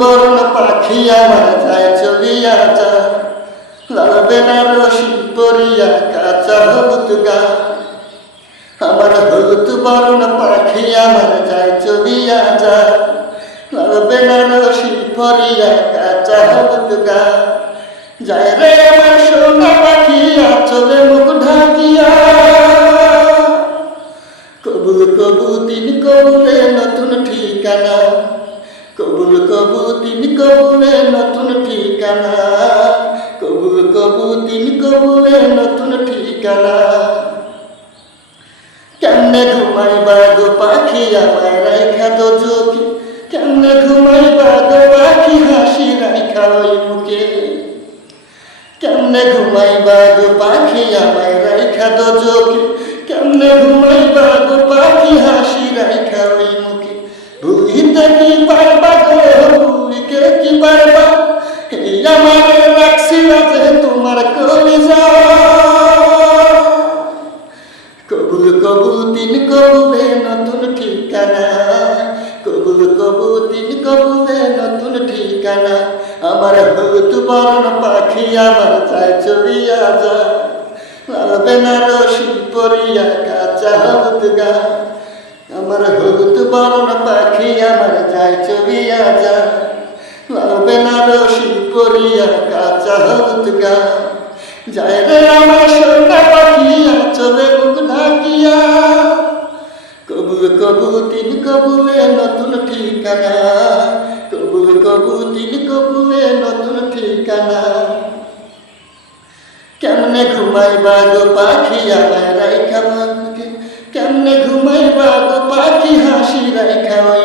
বরণ পাখি আমার যায় চলিয়া যা, লাল বেনারসি পরিয়া কাঁচা হলুদ গা। আমার হলুদ বরণ পাখি আমার যায় চলিয়া যা, লাল বেনারসি পরিয়া কাঁচা হলুদ গা। যায় রে আমার সোনা পাখি আঁচলে মুখ ঢাকিয়া, কবুল কবুল দিন কবুলে নতুন ঠিকানা, কবুল কবুল দিন কবুলে নতুন ঠিকানা, কবুল কবুল দিন কবুলে নতুন ঠিকানা। কেমনে ঘুমাইবা গো পাখি আমায় রাইখা দো চোখে, কেমনে ঘুমাইবা গো পাখি হাসি রাইখা ওই মুখে। কেমনে ঘুমাইবা গো পাখি আমায় রাইখা দো চোখে, কেমনে ঘুমাইবা গো পাখি হাসি রাইখা ওই মুখে। ভুলিতে কি পারবা গো ভুলিতে কি পারবা, এই আমারে রাখছিলা যে তোমার কলিজা। কবুল কবুল দিন কবুলে নতুন ঠিকানা, কবুল কবুল দিন কবুলে নতুন ঠিকানা। আমার হলুদ বরণ পাখি আমার যায় চলিয়া যা, লাল বেনারসি পরিয়া কাঁচা হলুদ গা। আমার হলুদ বরণ পাখি আমার যায় চলিয়া যা, লাল বেনারসি পরিয়া কাঁচা হলুদ গা। যায় রে আমার সোনা পাখি আঁচলে মুখ ঢাকিয়া, কবুল কবুল দিন কবুলে নতুন ঠিকানা, কবুল কবুল দিন কবুলে নতুন ঠিকানা। কেমনে ঘুমাইবা গো পাখি আমায় রাইখা মুখে, কেমনে ঘুমাইবা গো পাখি হাসি রাইখা ওই